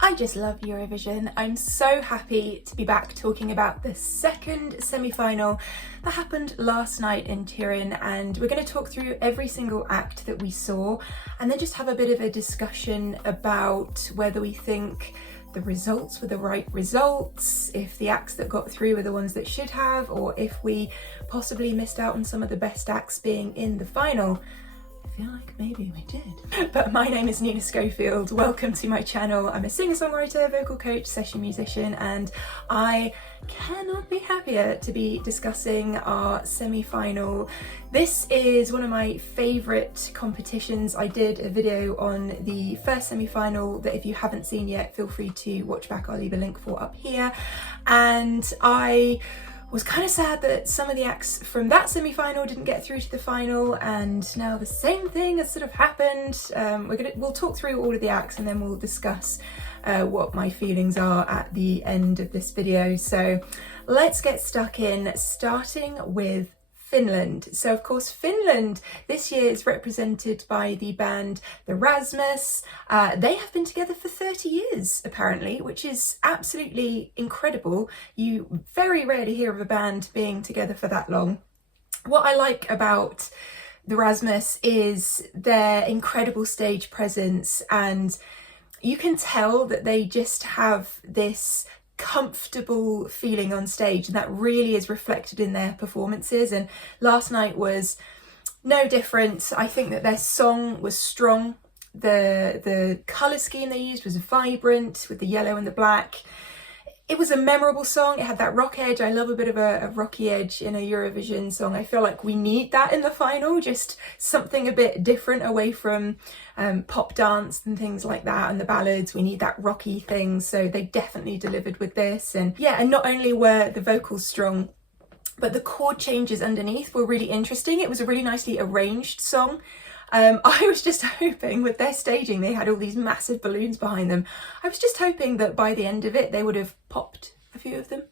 I just love Eurovision. I'm so happy to be back talking about the second semi-final that happened last night in Turin, and we're going to talk through every single act that we saw and then just have a bit of a discussion about whether we think the results were the right results, if the acts that got through were the ones that should have, or if we possibly missed out on some of the best acts being in the final. I feel like maybe we did. But my name is Nina Schofield. Welcome to my channel. I'm a singer-songwriter, vocal coach, session musician, and I cannot be happier to be discussing our semi-final. This is one of my favourite competitions. I did a video on the first semi-final that if you haven't seen yet, feel free to watch back. I'll leave a link for up here. And I was kind of sad that some of the acts from that semi-final didn't get through to the final, and now the same thing has sort of happened. We'll talk through all of the acts and then we'll discuss what my feelings are at the end of this video. So let's get stuck in, starting with Finland. So of course Finland this year is represented by the band the Rasmus. They have been together for 30 years apparently, which is absolutely incredible. You very rarely hear of a band being together for that long. What I like about the Rasmus is their incredible stage presence, and you can tell that they just have this comfortable feeling on stage, and that really is reflected in their performances, and last night was no different. I think that their song was strong. The colour scheme they used was vibrant with the yellow and the black. It was a memorable song. It had that rock edge. I love a bit of a rocky edge in a Eurovision song. I feel like we need that in the final, just something a bit different away from pop dance and things like that and the ballads. We need that rocky thing, so they definitely delivered with this. And yeah, and not only were the vocals strong, but the chord changes underneath were really interesting. It was a really nicely arranged song. I was just hoping with their staging, they had all these massive balloons behind them. I was just hoping that by the end of it, they would have popped a few of them.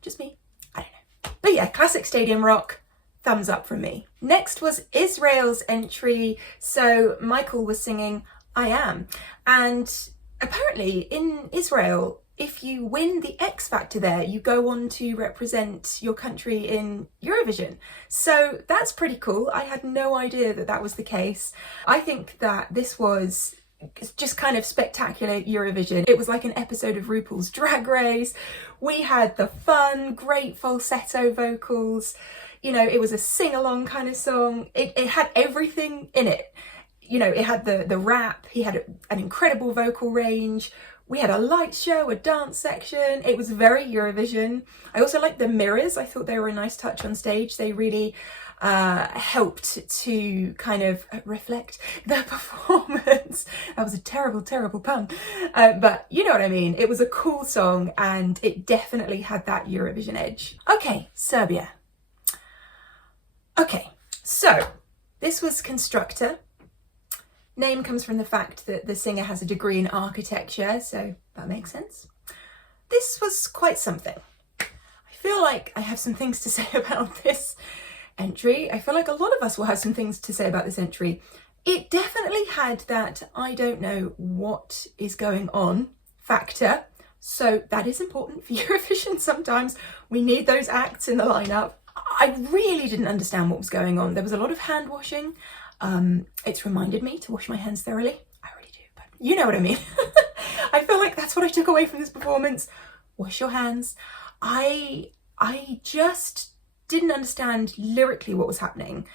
Just me. I don't know. But yeah, classic stadium rock. Thumbs up from me. Next was Israel's entry. So Michael was singing I Am. And apparently in Israel, if you win the X Factor there, you go on to represent your country in Eurovision. So that's pretty cool. I had no idea that that was the case. I think that this was just kind of spectacular Eurovision. It was like an episode of RuPaul's Drag Race. We had the fun, great falsetto vocals. You know, it was a sing-along kind of song. It had everything in it. You know, it had the rap, he had an incredible vocal range. We had a light show, a dance section. It was very Eurovision. I also liked the mirrors. I thought they were a nice touch on stage. They really helped to kind of reflect the performance. That was a terrible, terrible pun. But you know what I mean. It was a cool song and it definitely had that Eurovision edge. Okay, Serbia. Okay, so this was Constructor. Name comes from the fact that the singer has a degree in architecture, so that makes sense. This was quite something. I feel like I have some things to say about this entry. I feel like a lot of us will have some things to say about this entry. It definitely had that I don't know what is going on factor, so that is important for Eurovision sometimes. We need those acts in the lineup. I really didn't understand what was going on. There was a lot of hand washing. It's reminded me to wash my hands thoroughly. I really do, but you know what I mean. I feel like that's what I took away from this performance. Wash your hands. I just didn't understand lyrically what was happening.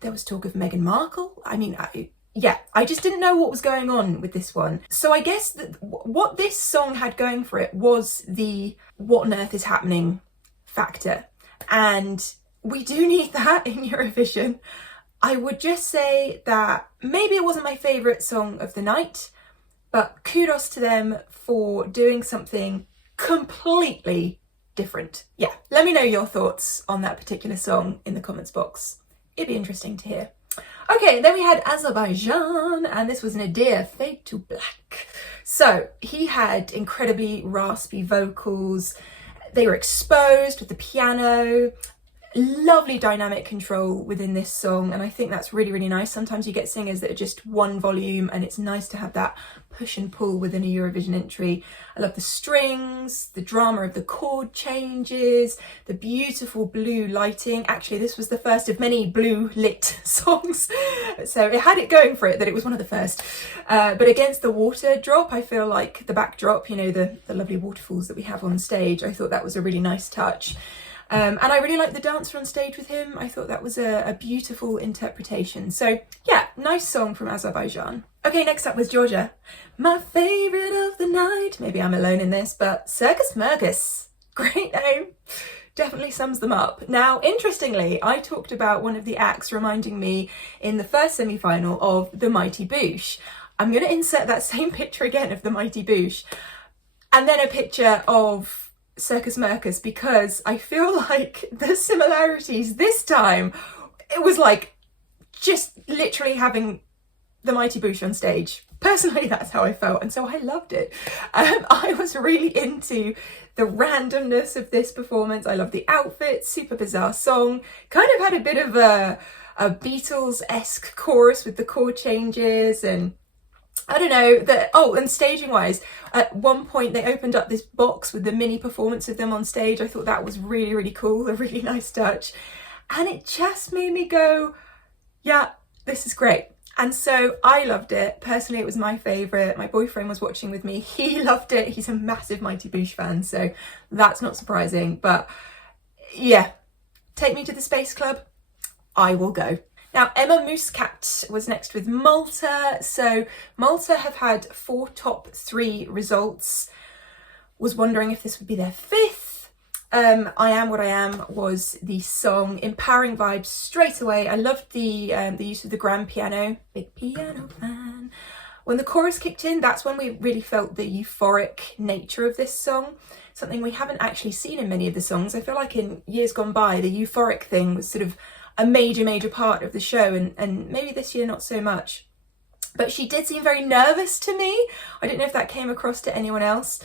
There was talk of Meghan Markle. I mean, I just didn't know what was going on with this one. So I guess that what this song had going for it was the what on earth is happening factor. And we do need that in Eurovision. I would just say that maybe it wasn't my favourite song of the night, but kudos to them for doing something completely different. Yeah, let me know your thoughts on that particular song in the comments box. It'd be interesting to hear. Okay, then we had Azerbaijan, and this was Nadir, Fade to Black. So he had incredibly raspy vocals. They were exposed with the piano. Lovely dynamic control within this song, and I think that's really, really nice. Sometimes you get singers that are just one volume, and it's nice to have that push and pull within a Eurovision entry. I love the strings, the drama of the chord changes, the beautiful blue lighting. Actually, this was the first of many blue lit songs, so it had it going for it that it was one of the first. But against the water drop, I feel like the backdrop, you know, the lovely waterfalls that we have on stage, I thought that was a really nice touch. And I really liked the dancer on stage with him. I thought that was a beautiful interpretation. So yeah, nice song from Azerbaijan. Okay, next up was Georgia. My favourite of the night. Maybe I'm alone in this, but Circus Mergus. Great name. Definitely sums them up. Now, interestingly, I talked about one of the acts reminding me in the first semi-final of the Mighty Boosh. I'm going to insert that same picture again of the Mighty Boosh, and then a picture of Circus Mergus, because I feel like the similarities this time, it was like just literally having the Mighty Boosh on stage. Personally, that's how I felt, and so I loved it. I was really into the randomness of this performance. I love the outfits, super bizarre song, kind of had a bit of a Beatles-esque chorus with the chord changes, and I don't know, and staging wise, at one point they opened up this box with the mini performance of them on stage. I thought that was really, really cool, a really nice touch. And it just made me go, yeah, this is great. And so I loved it. Personally, it was my favourite. My boyfriend was watching with me. He loved it. He's a massive Mighty Boosh fan, so that's not surprising. But yeah, take me to the Space Club, I will go. Now, Emma Muscat was next with Malta. So Malta have had 4 top 3 results. Was wondering if this would be their 5th. I Am What I Am was the song. Empowering vibes straight away. I loved the use of the grand piano. Big piano fan. When the chorus kicked in, that's when we really felt the euphoric nature of this song. Something we haven't actually seen in many of the songs. I feel like in years gone by, the euphoric thing was sort of a major part of the show, and maybe this year not so much. But she did seem very nervous to me. I don't know if that came across to anyone else.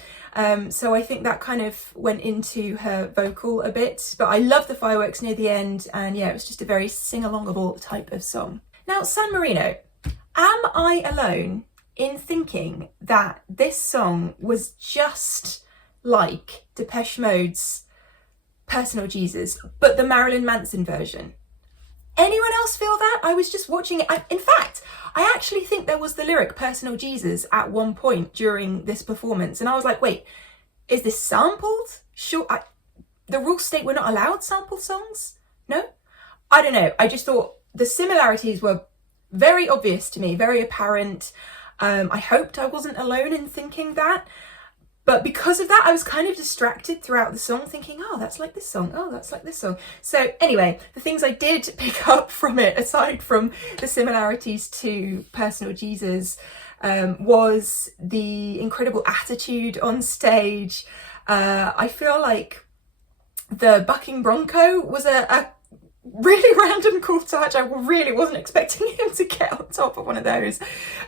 So I think that kind of went into her vocal a bit. But I love the fireworks near the end, and yeah, it was just a very sing-alongable type of song. Now, San Marino. Am I alone in thinking that this song was just like Depeche Mode's Personal Jesus, but the Marilyn Manson version? Anyone else feel that? I was just watching it. In fact, I actually think there was the lyric Personal Jesus at one point during this performance. And I was like, wait, is this sampled? Sure. The rules state we're not allowed sample songs? No? I don't know. I just thought the similarities were very obvious to me, very apparent. I hoped I wasn't alone in thinking that. But because of that, I was kind of distracted throughout the song, thinking, oh, that's like this song. Oh, that's like this song. So anyway, the things I did pick up from it, aside from the similarities to Personal Jesus, was the incredible attitude on stage. I feel like the bucking bronco was a really random cool touch. I really wasn't expecting him to get on top of one of those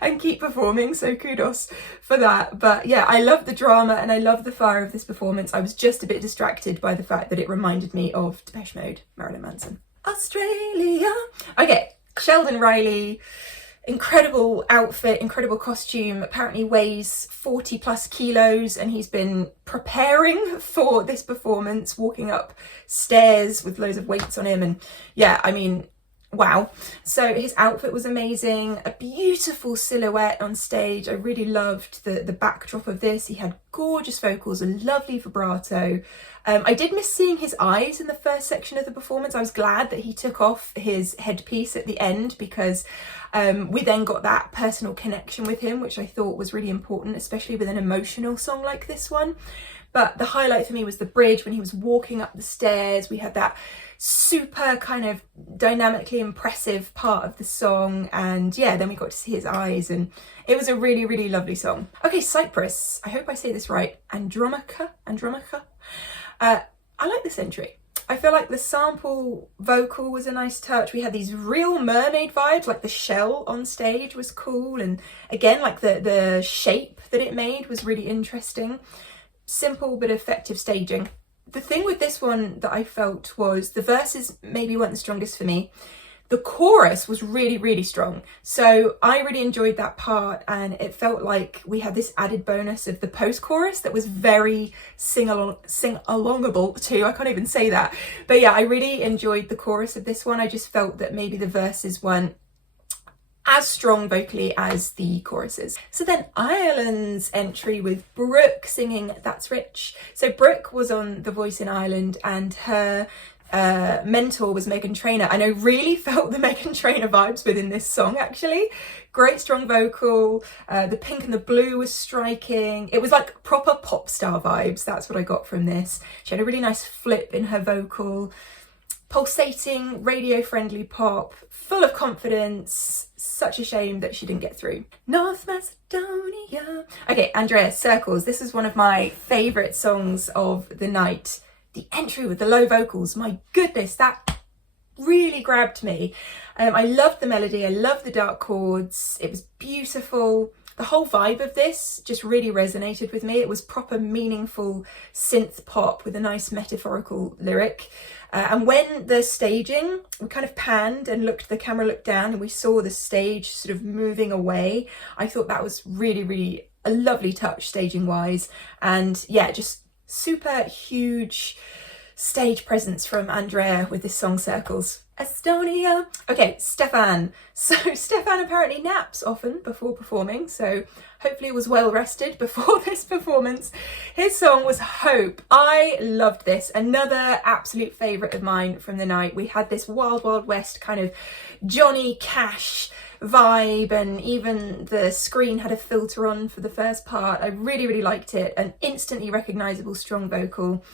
and keep performing, so kudos for that. But yeah, I love the drama and I love the fire of this performance. I was just a bit distracted by the fact that it reminded me of Depeche Mode, Marilyn Manson. Australia. Okay, Sheldon Riley. Incredible outfit, incredible costume, apparently weighs 40 plus kilos, and he's been preparing for this performance, walking up stairs with loads of weights on him, and yeah, I mean, wow. So his outfit was amazing, a beautiful silhouette on stage. I really loved the backdrop of this. He had gorgeous vocals, a lovely vibrato. I did miss seeing his eyes in the first section of the performance. I was glad that he took off his headpiece at the end, because we then got that personal connection with him, which I thought was really important, especially with an emotional song like this one. But the highlight for me was the bridge when he was walking up the stairs. We had that super kind of dynamically impressive part of the song, and yeah, then we got to see his eyes, and it was a really, really lovely song. Okay, Cyprus. I hope I say this right. Andromaca. I like this entry. I feel like the sample vocal was a nice touch. We had these real mermaid vibes, like the shell on stage was cool, and again, like the shape that it made was really interesting. Simple but effective staging. the thing with this one that I felt was the verses maybe weren't the strongest for me. The chorus was really, really strong. So I really enjoyed that part, and it felt like we had this added bonus of the post-chorus that was very sing-alongable too. I can't even say that. But yeah, I really enjoyed the chorus of this one. I just felt that maybe the verses weren't as strong vocally as the choruses. So then Ireland's entry with Brooke singing That's Rich. So Brooke was on The Voice in Ireland, and her mentor was Meghan Trainor, and I really felt the Meghan Trainor vibes within this song actually. Great strong vocal, the pink and the blue was striking. It was like proper pop star vibes, that's what I got from this. She had a really nice flip in her vocal, pulsating, radio friendly pop, full of confidence. Such a shame that she didn't get through. North Macedonia. Okay, Andrea, Circles. This is one of my favourite songs of the night. The entry with the low vocals, my goodness, that really grabbed me. I loved the melody, I loved the dark chords, it was beautiful. The whole vibe of this just really resonated with me. It was proper meaningful synth pop with a nice metaphorical lyric. And when the staging, we kind of panned and the camera looked down and we saw the stage sort of moving away. I thought that was really, really a lovely touch staging wise. And yeah, just super huge stage presence from Andrea with this song Circles. Estonia. Okay, Stefan. So Stefan apparently naps often before performing, so hopefully was well rested before this performance. His song was Hope. I loved this. Another absolute favourite of mine from the night. We had this Wild Wild West kind of Johnny Cash vibe, and even the screen had a filter on for the first part. I really, really liked it. An instantly recognisable strong vocal.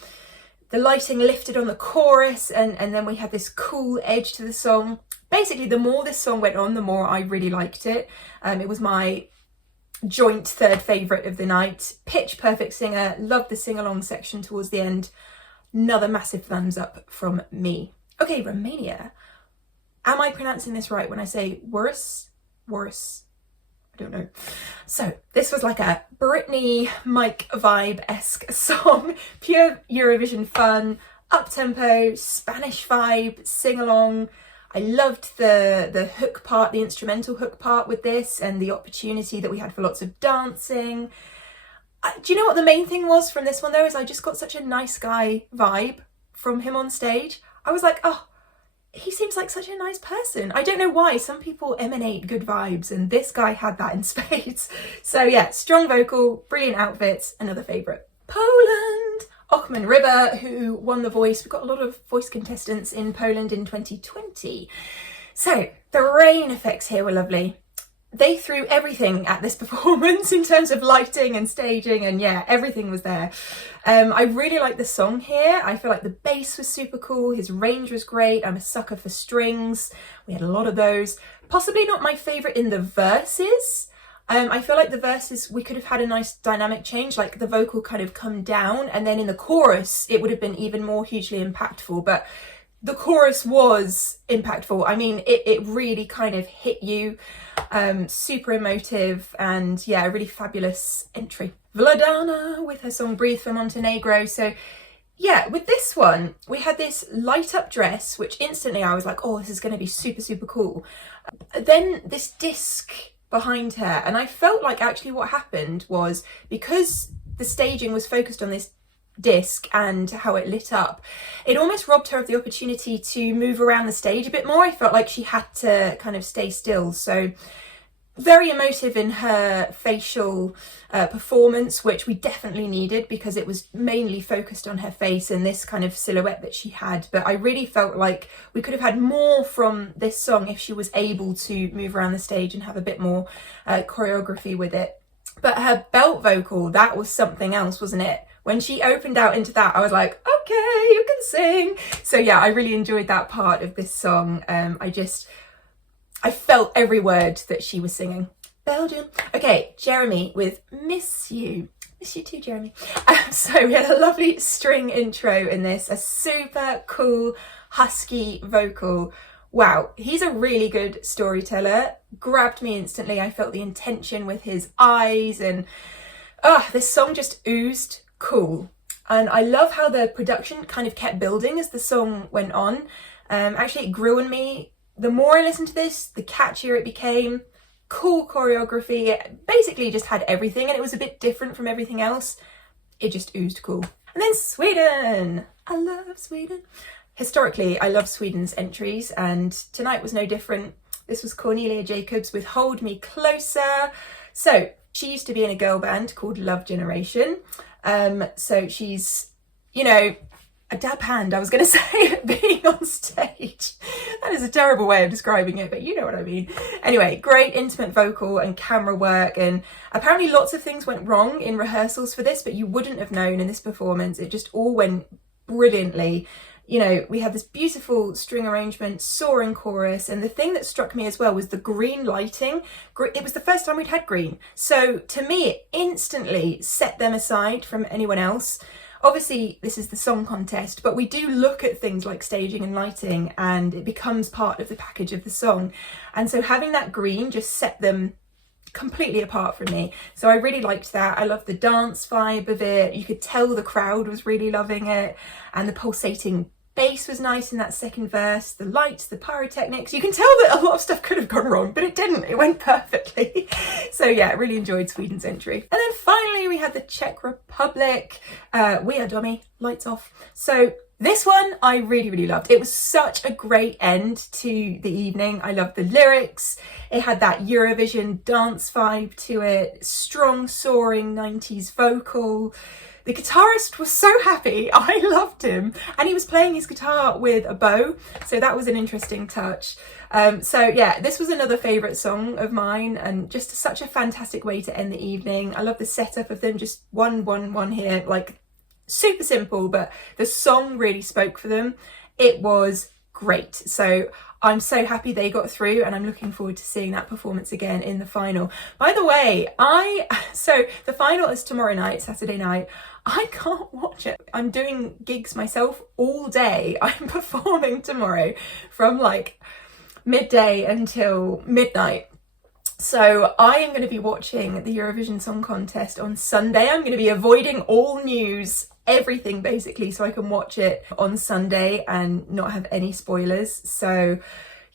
The lighting lifted on the chorus, and then we had this cool edge to the song. Basically, the more this song went on, the more I really liked it. It was my joint third favourite of the night. Pitch perfect singer. Loved the sing-along section towards the end. Another massive thumbs up from me. Okay, Romania. Am I pronouncing this right when I say worse? I don't know. So this was like a Britney Mike vibe-esque song. Pure Eurovision fun, up-tempo, Spanish vibe, sing-along. I loved the hook part, the instrumental hook part with this, and the opportunity that we had for lots of dancing. Do you know what the main thing was from this one though? Is I just got such a nice guy vibe from him on stage. I was like, oh, he seems like such a nice person. I don't know why, some people emanate good vibes, and this guy had that in spades. So yeah, strong vocal, brilliant outfits, another favourite. Poland! Ochman Ryba, who won The Voice. We've got a lot of voice contestants in Poland in 2020. So the rain effects here were lovely. They threw everything at this performance in terms of lighting and staging, and yeah, everything was there. I really like the song here. I feel like the bass was super cool. His range was great. I'm a sucker for strings. We had a lot of those. Possibly not my favourite in the verses. I feel like the verses, we could have had a nice dynamic change, like the vocal kind of come down, and then in the chorus, it would have been even more hugely impactful. But the chorus was impactful. I mean, it really kind of hit you. Super emotive, and yeah, a really fabulous entry. Vladana with her song Breathe for Montenegro. So yeah, with this one, we had this light up dress, which instantly I was like, oh, this is going to be super, super cool. Then this disc behind her, and I felt like actually what happened was, because the staging was focused on this disc and how it lit up, it almost robbed her of the opportunity to move around the stage a bit more. I felt like she had to kind of stay still. So very emotive in her facial performance, which we definitely needed because it was mainly focused on her face and this kind of silhouette that she had. But I really felt like we could have had more from this song if she was able to move around the stage and have a bit more choreography with it. But her belt vocal, that was something else, wasn't it? When she opened out into that, I was like, okay, you can sing. So yeah, I really enjoyed that part of this song. I felt every word that she was singing. Belgium. Okay, Jeremy with Miss You. Miss you too, Jeremy. So we had a lovely string intro in this, a super cool, husky vocal. Wow, he's a really good storyteller. Grabbed me instantly. I felt the intention with his eyes, and this song just oozed cool. And I love how the production kind of kept building as the song went on. Actually, it grew on me. The more I listened to this, the catchier it became. Cool choreography. It basically just had everything, and it was a bit different from everything else. It just oozed cool. And then Sweden. I love Sweden. Historically, I love Sweden's entries, and tonight was no different. This was Cornelia Jacobs with Hold Me Closer. So she used to be in a girl band called Love Generation. So she's, you know, a dab hand, I was going to say, at being on stage. That is a terrible way of describing it, but you know what I mean. Anyway, great intimate vocal and camera work, and apparently lots of things went wrong in rehearsals for this, but you wouldn't have known in this performance. It just all went brilliantly. You know, we had this beautiful string arrangement, soaring chorus, and the thing that struck me as well was the green lighting. It was the first time we'd had green. So to me, it instantly set them aside from anyone else. Obviously, this is the song contest, but we do look at things like staging and lighting, and it becomes part of the package of the song. And so having that green just set them completely apart from me. So I really liked that. I loved the dance vibe of it. You could tell the crowd was really loving it, and the pulsating bass was nice in that second verse, the lights, the pyrotechnics. You can tell that a lot of stuff could have gone wrong, but it didn't. It went perfectly. So yeah, really enjoyed Sweden's entry. And then finally we had the Czech Republic. We Are Dummy, lights off. So this one I really, really loved. It was such a great end to the evening. I loved the lyrics. It had that Eurovision dance vibe to it, strong, soaring 90s vocal. The guitarist was so happy. I loved him. And he was playing his guitar with a bow. So that was an interesting touch. So yeah, this was another favourite song of mine, and just such a fantastic way to end the evening. I love the setup of them, just one here, like super simple, but the song really spoke for them. It was great. So I'm so happy they got through, and I'm looking forward to seeing that performance again in the final. By the way, so the final is tomorrow night, Saturday night. I can't watch it. I'm doing gigs myself all day. I'm performing tomorrow from like midday until midnight. So I am going to be watching the Eurovision Song Contest on Sunday. I'm going to be avoiding all news, everything basically, so I can watch it on Sunday and not have any spoilers. So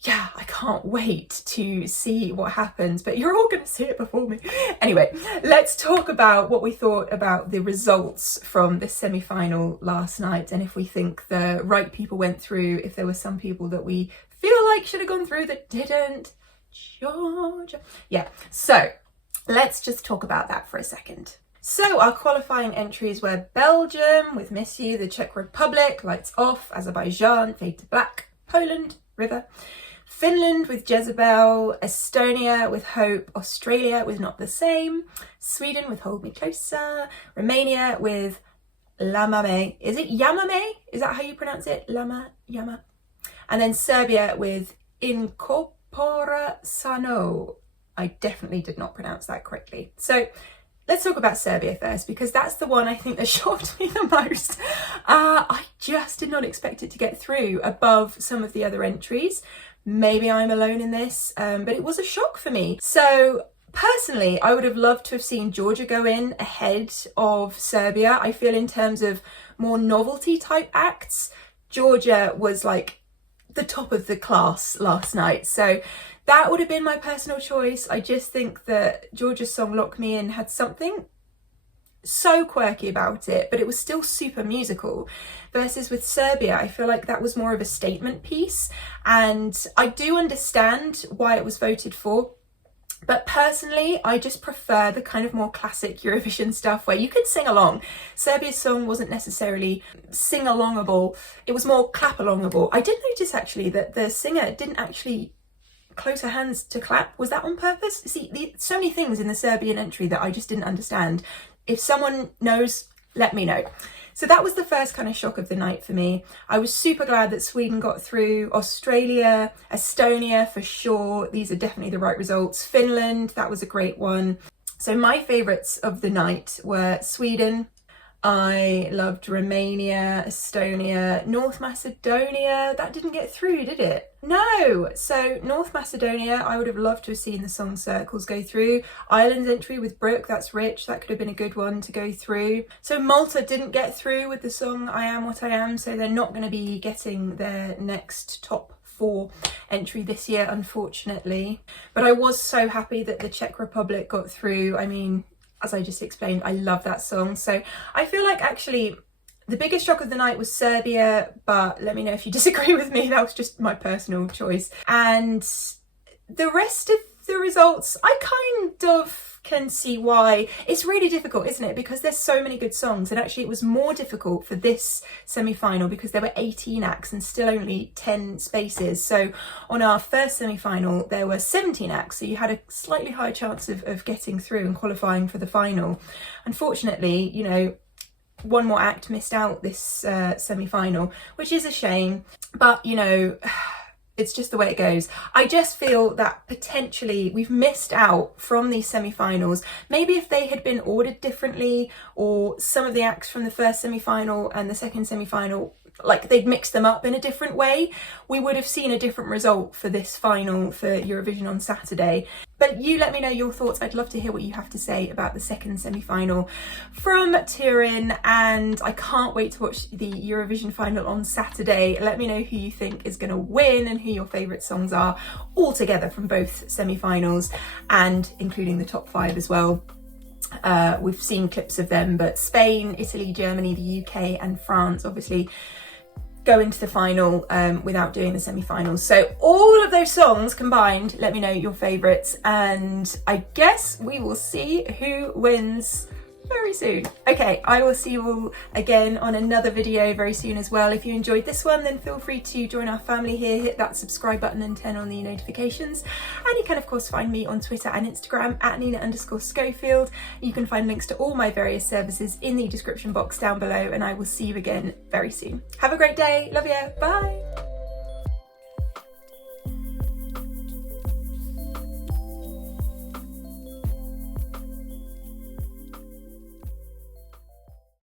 yeah, I can't wait to see what happens, but you're all going to see it before me. Anyway, let's talk about what we thought about the results from the semi-final last night, and if we think the right people went through, if there were some people that we feel like should have gone through that didn't. Georgia. Yeah, so let's just talk about that for a second. So our qualifying entries were Belgium with Miss You, the Czech Republic, Lights Off, Azerbaijan, Fade to Black, Poland, River, Finland with Jezebel, Estonia with Hope, Australia with Not the Same, Sweden with Hold Me Closer, Romania with Lamame. Is it Yamame? Is that how you pronounce it? Yama. And then Serbia with Incorpora Sano. I definitely did not pronounce that correctly. So let's talk about Serbia first, because that's the one I think that shocked me the most. I just did not expect it to get through above some of the other entries. Maybe I'm alone in this, but it was a shock for me. So personally, I would have loved to have seen Georgia go in ahead of Serbia. I feel in terms of more novelty type acts, Georgia was like the top of the class last night. So that would have been my personal choice. I just think that Georgia's song Lock Me In had something so quirky about it, but it was still super musical. Versus with Serbia, I feel like that was more of a statement piece, and I do understand why it was voted for. But personally, I just prefer the kind of more classic Eurovision stuff where you could sing along. Serbia's song wasn't necessarily sing-alongable, it was more clap-alongable. I did notice actually that the singer didn't actually close her hands to clap. Was that on purpose? See, so many things in the Serbian entry that I just didn't understand. If someone knows, let me know. So that was the first kind of shock of the night for me. I was super glad that Sweden got through. Australia, Estonia for sure. These are definitely the right results. Finland, that was a great one. So my favourites of the night were Sweden, I loved Romania, Estonia, North Macedonia. That didn't get through, did it? No! So North Macedonia, I would have loved to have seen the song Circles go through. Ireland's entry with Brooke, that's rich. That could have been a good one to go through. So Malta didn't get through with the song I Am What I Am, so they're not going to be getting their next top 4 entry this year, unfortunately. But I was so happy that the Czech Republic got through. I mean, as I just explained, I love that song. So I feel like actually the biggest shock of the night was Serbia, but let me know if you disagree with me. That was just my personal choice. And the rest of the results, I kind of can see why. It's really difficult, isn't it? Because there's so many good songs, and actually it was more difficult for this semi-final because there were 18 acts and still only 10 spaces. So on our first semi-final there were 17 acts, so you had a slightly higher chance of getting through and qualifying for the final. Unfortunately, you know, one more act missed out this semi-final, which is a shame, but you know, it's just the way it goes. I just feel that potentially we've missed out from these semi-finals. Maybe if they had been ordered differently, or some of the acts from the first semi-final and the second semi-final, like they'd mixed them up in a different way, we would have seen a different result for this final for Eurovision on Saturday. But you let me know your thoughts. I'd love to hear what you have to say about the second semi-final from Turin, and I can't wait to watch the Eurovision final on Saturday. Let me know who you think is going to win and who your favourite songs are all together from both semi-finals, and including the top 5 as well. We've seen clips of them, but Spain, Italy, Germany, the UK and France obviously go into the final without doing the semi-finals. So all of those songs combined, let me know your favourites, and I guess we will see who wins very soon. Okay, I will see you all again on another video very soon as well. If you enjoyed this one, then feel free to join our family here, hit that subscribe button and turn on the notifications. And you can of course find me on Twitter and Instagram at Nina_Schofield. You can find links to all my various services in the description box down below, and I will see you again very soon. Have a great day, love you, bye.